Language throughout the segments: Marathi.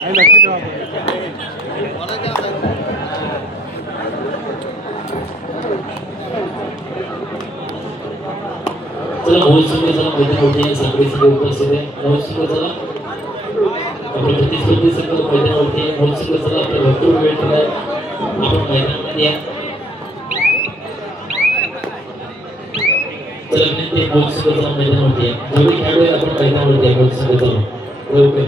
चला महोत्सव चला मैदान उठे साखळी संघ उपस्थित आहे. महोत्सव चला आपल्या प्रतिस्पर्धी संघ मैदानावरती महोत्सव चला आपल्या भरपूर वेळ दिलाय आपण मैदानामध्ये या. चला विनंती महोत्सव चला मैदानावरती या. जेवढे खेळाडू आहे आपण मैदानावरती या. महोत्सव चला लवकर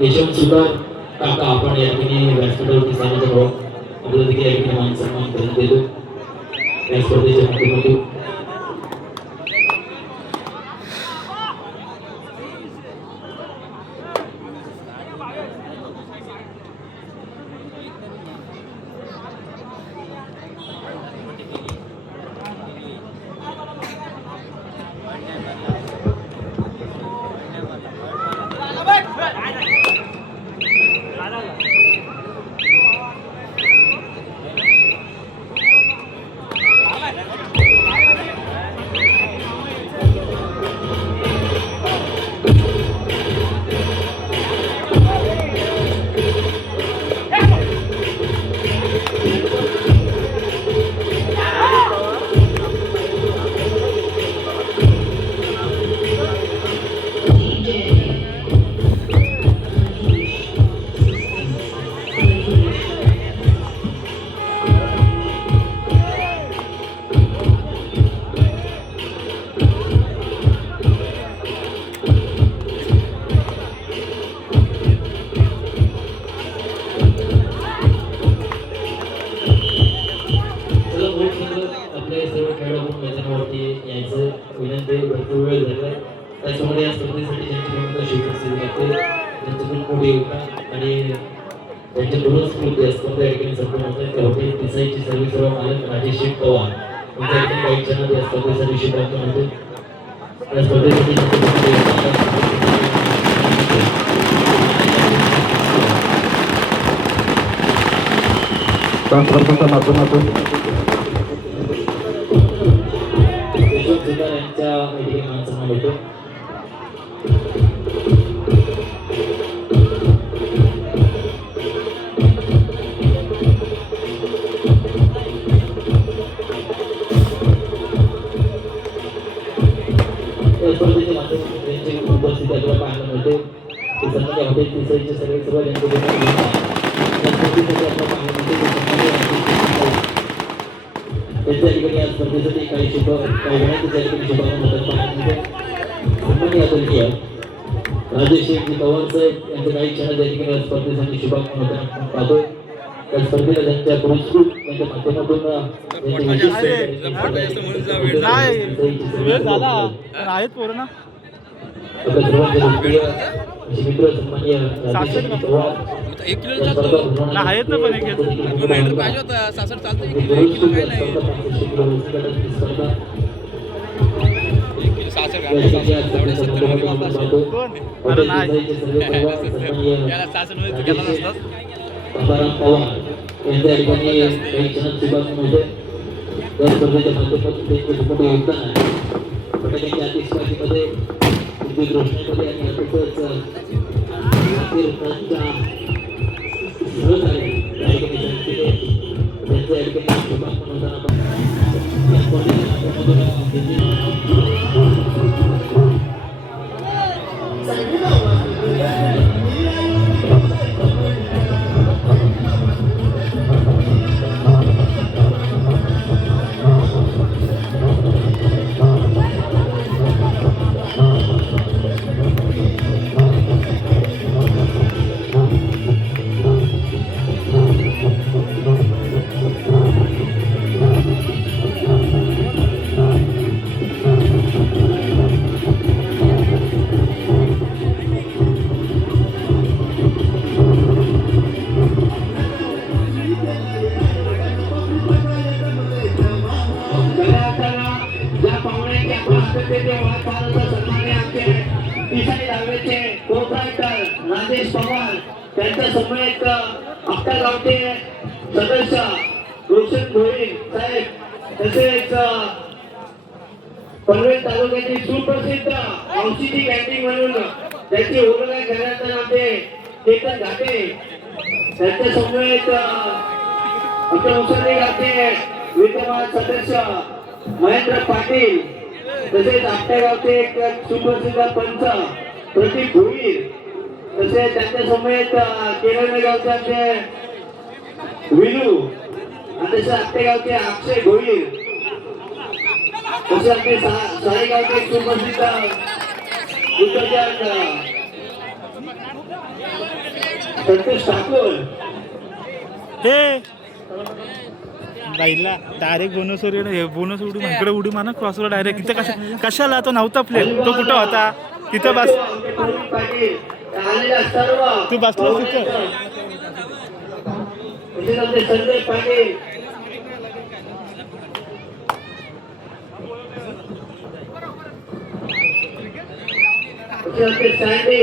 यशवंत सुतार काका आपण या ठिकाणी व्यासपीठावरती सांगत आहोत. आपल्याला देखील या ठिकाणी मान सन्मान करून देतो या स्पर्धेच्या माध्यमातून. ट्रान्सफरच्या माध्यमातून उपस्थित पाहायला मिळते. त्यांच्या ठिकाणी या स्पर्धेसाठी काही शुभ काही गणांची त्या ठिकाणी शुभारंभ राजेश शेखजी पवार साहेब यांचे काही क्षण त्या ठिकाणी या स्पर्धेसाठी शुभागमन होताना पाहतोय. त्या स्पर्धेला त्यांच्या पुरस्कृत त्यांच्या माध्यमातून मित्र सन्माननीय एक किलो आहेत ना पण एक पाहिजे होता 66 चालतं 1 किलो काय नाही 1 किलो 66 एवढे 70 मध्ये वापस कोण याला 66 मध्ये गेला नसतास पवार यांच्या ठिकाणी काही क्षणात शुभागमन होते. त्या स्पर्धेच्या माध्यमातून त्यांचे मोठे योगदान आहे. फटाक्यांच्या आतिषबाजीमध्ये उद्योग रोषणाईमध्ये आणि अर्थातच सहज आहे त्या ठिकाणी जनतेने त्यांच्या या ठिकाणी शुभागमन होताना आपण या स्पर्धेच्या माध्यमातून राजेश पवार त्यांच्या समवेत आपल्या गावचे सदस्य रोशन भोईर साहेब तसेच पनवेल तालुक्यातील सुप्रसिद्ध औषधी कॅन्टीन म्हणून त्याची ओळख आहे करण्यात आमचे चेतन घाटे त्यांच्या समवेत आमच्या मुसळी गावचे विद्यमान सदस्य महेंद्र पाटील तसेच आपल्या गावचे एक सुप्रसिद्ध पंच प्रदीप भोईर तसेच त्यांच्या समवेत केरळ गावचे आमचे विनू आणि तसे आपल्या गावचे अक्षय भोईर तसे आपले साडेगावचे एक सुप्रसिद्ध विद्यार्थी संतोष ठाकूर हे बाईला डायरेक्ट बोनस उडी इकडे उडी माना क्रॉसवर डायरेक्ट इथं कशाला तो नव्हता प्लेन तो कुठं होता तिथं बस तू बसलो तिथं संजय पाटील सँडी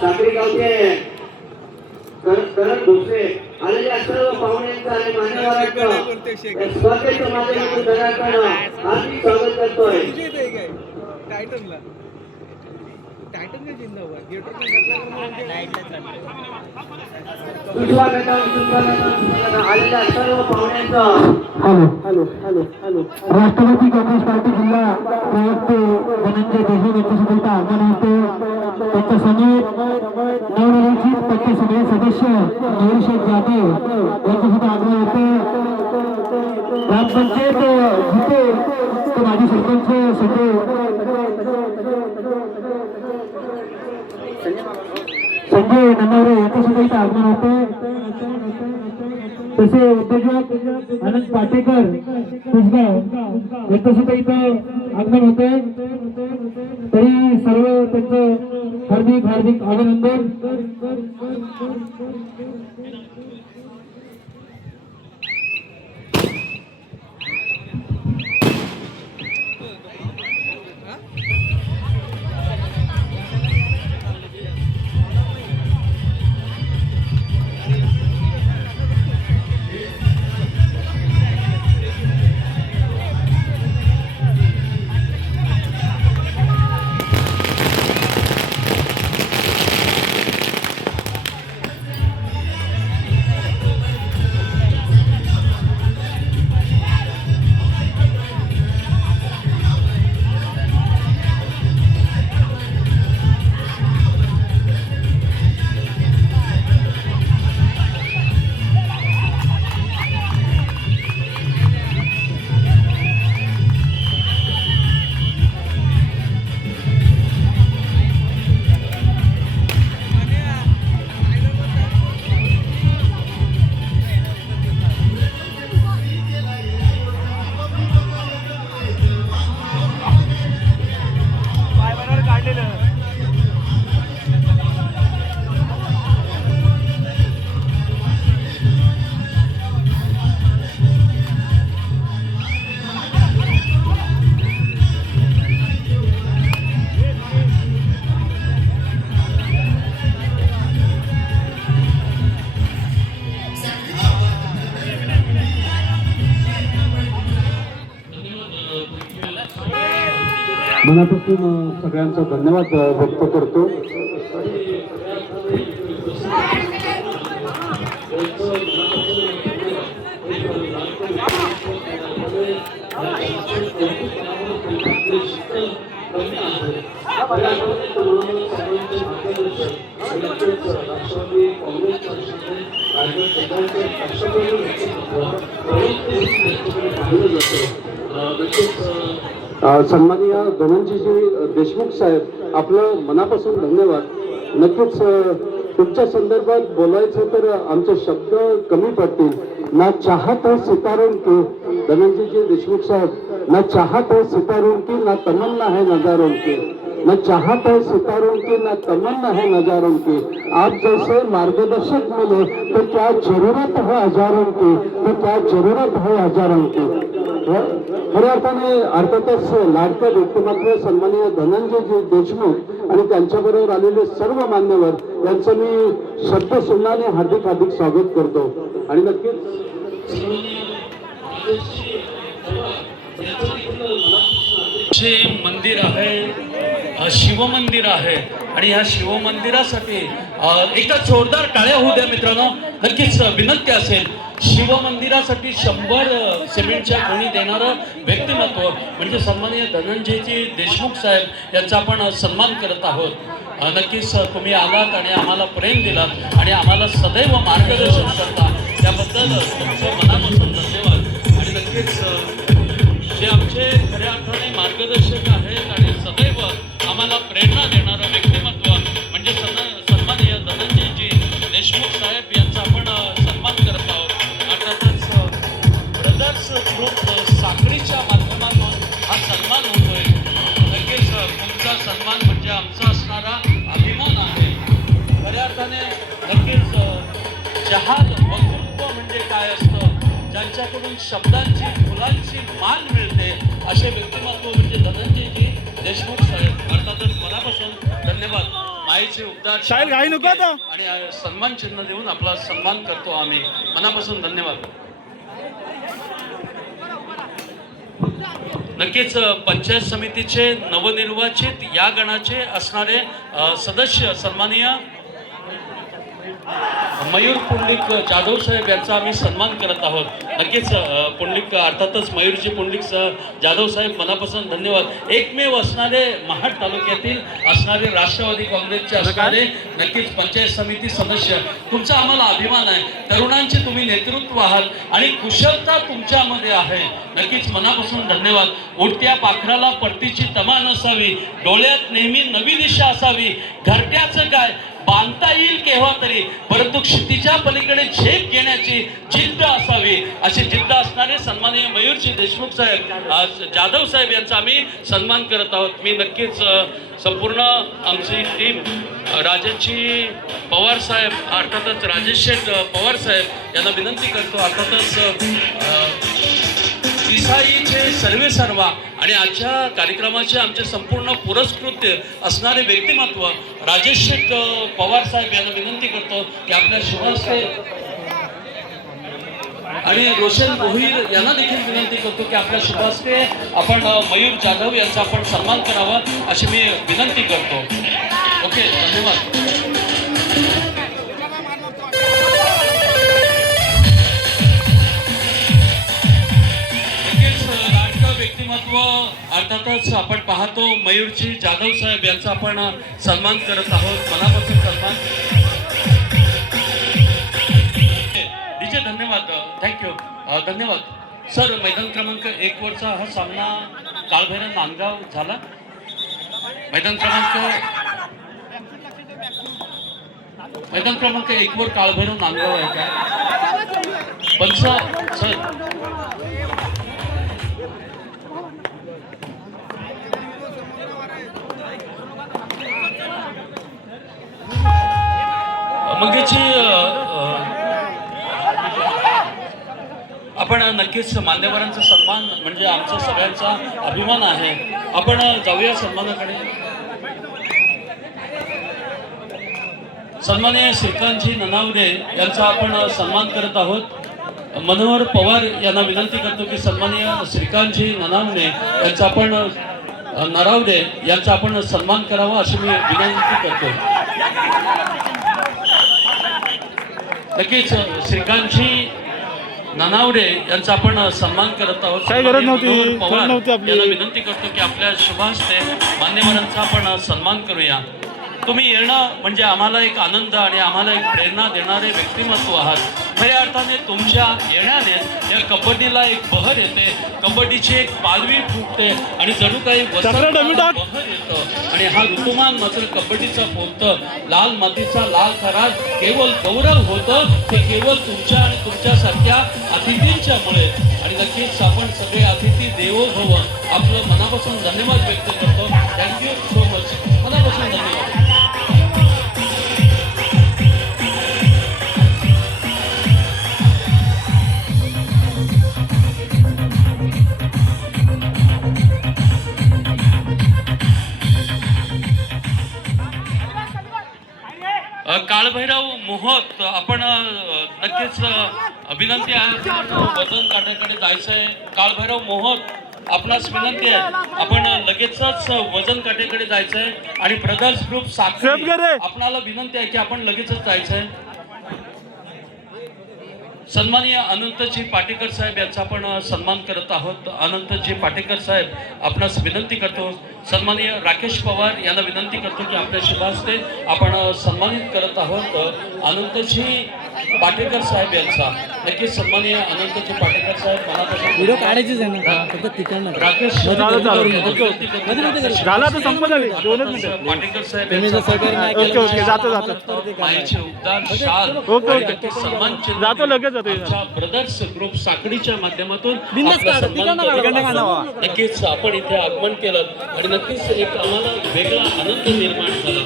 साखरी गावचे करण भोसले आलेल्या सर्व पाहुण्यांचं आणि मान्यवरांचं स्पर्धेच्या माध्यमातून दराकडं हार्दिक स्वागत करतोय आलेल्या सर्व पाहुण्यांचं राष्ट्रवादी काँग्रेस पार्टी जिल्हा प्रवक्ते धनंजय देशमुख यांच्यासोबत आगमन होते त्यांच्या समेत नवनिर्वाचित पक्ष सगळे सदस्य निरीक्षक जाधव यांच्यासोबत आगमन होते ग्रामपंचायत जिथे तो माजी सरपंच संजय नन्नावरे यांच्यासुद्धा इथे आगमन होते तसे उद्योजक आनंद पाटेकर कुसगाव यांच्यासुद्धा इथं आगमन होते तरी सर्व त्यांचं हार्दिक हार्दिक अभिनंदन मनापासून सगळ्यांचा धन्यवाद व्यक्त करतो. सन्माननीय धनंजयजी देशमुख साहेब, आपलं मनापासून धन्यवाद. नक्कीच तुमच्या संदर्भात बोलायचं तर आमचे शब्द कमी पडतील. ना चाहत है सितारों की, धनंजयजी देशमुख साहेब, ना चाहत है सितारों की, ना तमन्ना है नजारों की. न चाहत है सितारों की, न तमन्ना है नजारों की. आप जैसे मार्गदर्शक मिले तो क्या जरूरत है हजारों की, तो क्या जरूरत है हजारों की. खऱ्या अर्थाने अर्थातच लाडक्या व्यक्तिमत्व सन्माननीय धनंजयजी देशमुख आणि त्यांच्याबरोबर आलेले सर्व मान्यवर यांचं मी शब्दसुमनाने हार्दिक हार्दिक स्वागत करतो. आणि नक्कीच चे मंदिर आहे, शिवमंदिर आहे आणि ह्या शिवमंदिरासाठी एकदा जोरदार टाळ्या होऊ द्या मित्रांनो. नक्कीच विनंती असेल, शिवमंदिरासाठी 100 सिमेंटच्या कोणी देणारं व्यक्तिमत्व म्हणजे सन्माननीय धनंजयजी देशमुख साहेब यांचा आपण सन्मान करत आहोत. नक्कीच तुम्ही आलात आणि आम्हाला प्रेम दिलात आणि आम्हाला सदैव मार्गदर्शन करता, त्याबद्दल तुमचं मनापासून धन्यवाद. आणि नक्कीच जे आमचे खऱ्या अर्थाने मार्गदर्शक आहेत आणि सदैव आम्हाला प्रेरणा देणारं व्यक्तिमत्व म्हणजे सन्माननीय धनंजयजी देशमुख साहेब यांचा आपण सन्मान करत आहोत. अर्थातच ब्रदर्स ग्रुप साखळीच्या माध्यमातून हा सन्मान होतोय. नक्कीच तुमचा सन्मान म्हणजे आमचा असणारा अभिमान आहे. खऱ्या अर्थाने नक्कीच जहाल वक्तृत्व म्हणजे काय असतं, ज्यांच्याकडून शब्दांची फुलांची मान मिळते, असे व्यक्तिमत्व म्हणजे धनंजयजी देशमुख साहेब. अर्थातच मनापासून धन्यवाद. माईचे उद्गार शाहीर घाई नको आता. आणि सन्मान चिन्ह देऊन आपला सन्मान करतो आम्ही. मनापासून धन्यवाद. नक्कीच पंचायत समितीचे नवनिर्वाचित या गणाचे असणारे सदस्य सन्माननीय मयूर पुंडलिक जाधव साहेब यांचा आम्ही सन्मान करत आहोत. नक्कीच पुंडलिक अर्थातच मयूरजी पुंडलिक जाधव साहेब मनापासून धन्यवाद. एकमेव असणारे महाड तालुक्यातील असणारे राष्ट्रवादी काँग्रेसचे असणारे नक्कीच पंचायत समिती सदस्य, तुमचा आम्हाला अभिमान आहे. तरुणांचे तुम्ही नेतृत्व आहात आणि कुशलता तुमच्यामध्ये आहे. नक्कीच मनापासून धन्यवाद. उडत्या पाखराला परतीची तमा नसावी, डोळ्यात नेहमी नवी दिशा असावी, घरट्याचं काय बांधता येईल केव्हा तरी, परंतु क्षितिजा पलीकडे झेप घेण्याची जिद्द असावी. अशी जिद्द असणारे सन्माननीय मयूरजी देशमुख साहेब जाधव साहेब यांचा आम्ही सन्मान करत आहोत. मी नक्कीच संपूर्ण आमची टीम राजेशजी पवार साहेब अर्थातच राजेश शेठ पवार साहेब यांना विनंती करतो. अर्थातच दिसाईचे सर्वे सर्वा आणि आजच्या कार्यक्रमाचे आमचे संपूर्ण पुरस्कृत असणारे व्यक्तिमत्व राजेश शेठ पवार साहेब यांना विनंती करतो की आपल्या शुभास्ते आणि रोशन भोईर यांना देखील विनंती करतो की आपल्या शुभास्ते आपण मयूर जाधव यांचा आपण सन्मान करावा अशी मी विनंती करतो. ओके, धन्यवाद. व्यक्तिमत्व अर्थातच आपण पाहतो मयूरजी जाधव साहेब यांचा आपण सन्मान करत आहोत. मनापासून सन्मान. डीजे धन्यवाद, थँक्यू, धन्यवाद सर. मैदान क्रमांक 1 वरचा हा सामना काळभैरव नांदगाव झाला. मैदान क्रमांक 1 वर काळभैरव नांदगाव आहे का पंच सर? मंगेची आपण नक्कीच मान्यवरांचा सन्मान म्हणजे आमचा सगळ्यांचा अभिमान आहे. आपण जाऊया सन्मानाकडे. सन्माननीय श्रीकांतजी ननावरे यांचा आपण सन्मान करत आहोत. मनोहर पवार यांना विनंती करतो की सन्माननीय श्रीकांतजी ननावरे यांचा आपण नरावरे यांचा आपण सन्मान करावा अशी मी विनंती करतो. नक्कीच श्रीकांतजी ननावरे यांचा आपण सन्मान करत आहोत. काही गरज नव्हती, पवार नव्हती आपली. यांना विनंती करतो की आपल्या शुभ हस्ते मान्यवरांचा आपण सन्मान करूया. तुम्ही येणं म्हणजे आम्हाला एक आनंद आणि आम्हाला एक प्रेरणा देणारे व्यक्तिमत्व आहात. खऱ्या अर्थाने तुमच्या येण्याने या कबड्डीला एक बहर येते, कबड्डीची एक पालवी फुटते आणि जणू काही बहर येतं. आणि हा ऋतुमान मात्र कबड्डीचा फुलतं. लाल मातीचा लाल थरार केवळ गौरव होतं ते केवळ तुमच्या आणि तुमच्यासारख्या अतिथींच्यामुळे. आणि नक्कीच आपण सगळे अतिथी देवो भव आपलं मनापासून धन्यवाद व्यक्त करतो. Thank you so much. मनापासून धन्यवाद. काळभैरव मोहत आपण नक्कीच विनंती आहे वजन काट्याकडे जायचं आहे. काळभैरव मोहत आपणास विनंती आहे आपण लगेचच वजन काट्याकडे जायचं आहे. आणि ब्रदर्स ग्रुप साखरी आपणाला विनंती आहे की आपण लगेचच जायचं आहे. सन्माननीय अनंतजी पाटेकर साहेब यांचा आपण सन्मान करत आहोत. अनंतजी पाटेकर साहेब आपणास विनंती करतो. सन्माननीय राकेश पवार यांना विनंती करतो की आपल्या शुभ हस्ते आपण सन्मानित करत आहोत अनंतजी पाटेकर साहेब यांचा. नक्कीच सन्माननीय अनंतजी पाटेकर साहेब मनापासून व्हिडिओ काढायचीच आहे ना फक्त तिकडनं राकेश झाला तर संपत झाली 2 मिनिटं. पाटेकर साहेब तुम्ही जर सहकार्य नाही ओके केलं ओके जातो जातो माईचे उद्गार शाल ओके, आणि ओके. नक्कीच सन्मान चिन्ह जातो लगेच जातो. आमच्या ब्रदर्स ग्रुप साखळीच्या माध्यमातून बिनधास्त आपला काढा, सन्मान तिकडनं काढा, करत तिकडनं काढा. आहोत. नक्कीच आपण इथे आगमन केलं आणि नक्कीच एक आम्हाला वेगळा आनंद निर्माण झाला.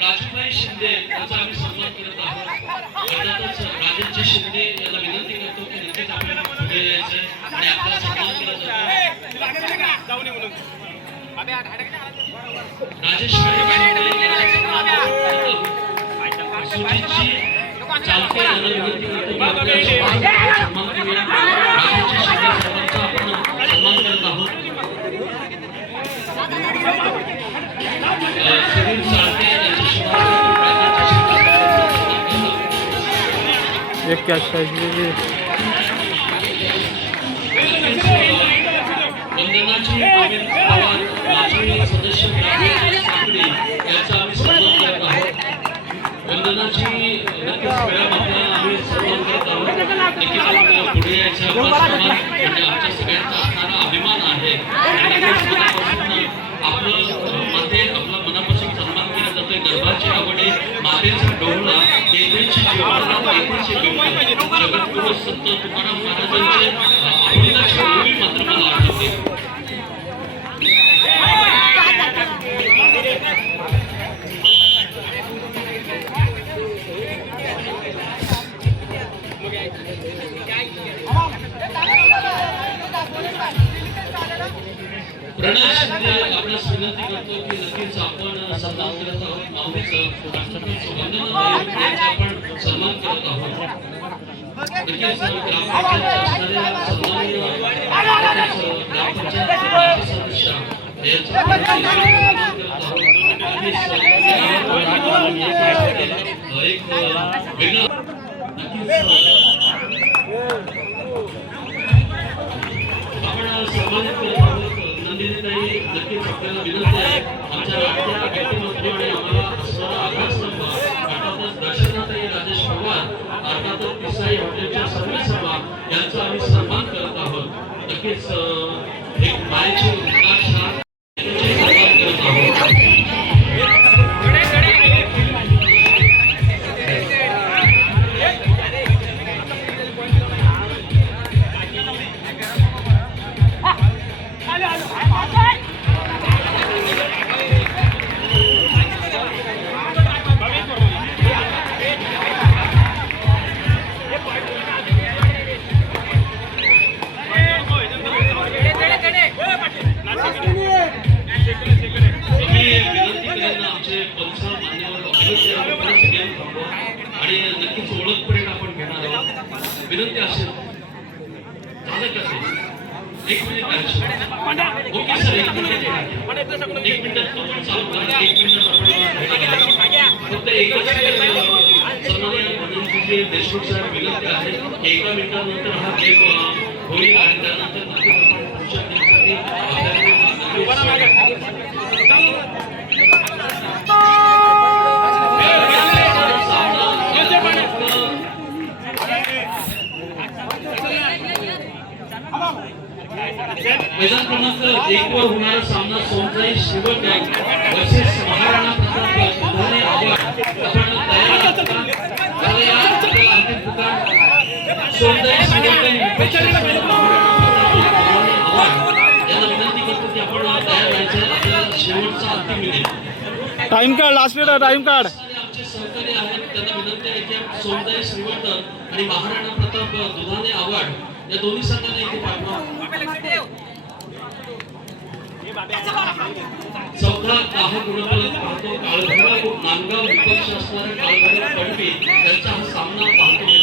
राजूभाई शिंदे यांचा आम्ही सन्मान करत आहोत. अर्थातच राजेशजी शिंदे यांना विनंती करतो की नक्कीच आपल्याला पुढे यायचं आणि आपला सन्मान केला जातो. राजेश सुजितजी चालते यांना विनंती करतो की आपल्या सन्मान करूया. राजेशजी शिंदे साहेबांचा आपण सन्मान करत आहोत. सुनील चालते यांच्या एक कॅश पाहिजे. वंदनाची अमित पवार माजी सदस्य साखळी यांचा आम्ही सन्मान करत आहोत. वंदनाची नक्कीच वेळामध्ये आम्ही सन्मान करत आहोत. नक्कीच आपल्याला पुढे यायचं सन्मान म्हणजे आमच्या सगळ्यांचा असणारा अभिमान आहे. आणि नक्कीच मनापासून आपलं माते आपला मनापासून सन्मान केला जातोय. गर्भाची आवडे मातेचा डोळा तेथेची जीवना तेथेची बिंब जगद्गुरु संत तुकाराम महाराजांचे अमृताची ओवी मात्र मला आठवते. प्रणय शिंदे आपल्यास विनंती करतो की नक्कीच आपण सन्मान करत आहोत. माऊलीचं आपण सन्मान करत आहोत. नक्कीच ग्रामपंचायत असणाऱ्या सन्माननीय ग्रामपंचायत सदस्य यांचा आपण सन्मान करत आहोत. नक्कीच एक वेगळं आपण सन्मानित करत आहोत. नंदिनीताई नक्कीच आपल्याला विनंती आहे आमच्या राष्ट्रीय व्यक्तिमत्व आणि आम्हाला असणारा आधारस्तंभ अर्थातच दर्शनाताई राजेश पवार अर्थातच पिसाई हॉटेलच्या सर्व सभा यांचा आम्ही सन्मान करत आहोत. नक्कीच एक मायेची उद्गार शाल सन्मान करत आहोत. आणि नक्कीच ओळख परेड आपण घेणार आहोत. विनंती असेल झालं का ते एक मिनिट ओके सर एक मिनिट तो पण चालू करा. 1 मिनिट आपण फक्त एकच सन्माननीय देशमुख साहेब विनंती आहे की 1 मिनिटानंतर हा गेम होईल आणि त्यानंतर नक्कीच आपण पुढच्या गेमसाठी मैदान क्रमांक 1 वर होणारा सामना सोनजाई शिवट वर्सेस महाराणा प्रताप धोने आव्हाड. आपण तयार आहात का? सोनताई श्रीवंत आणि विपेश शास्त्री आव्हाड यांना विनंती करतो की आपण तयार व्हायचं. आपल्याला शेवटचा अंतिम मिनिट. टाइम काढ, लास्ट मिनिट टाइम काढ. आमचे सहकारी आहेत त्यांना विनंती आहे की सोनताई श्रीवंत आणि महाराणा प्रताप दुधाणे आव्हाड या दोन्ही संघांना इथे पाठवा. चौथा दाह गुणफलक पाहतो काळभैरव नांदगाव विपक्ष असणारे काळभैरव पडवी यांचा हा सामना पाहतो.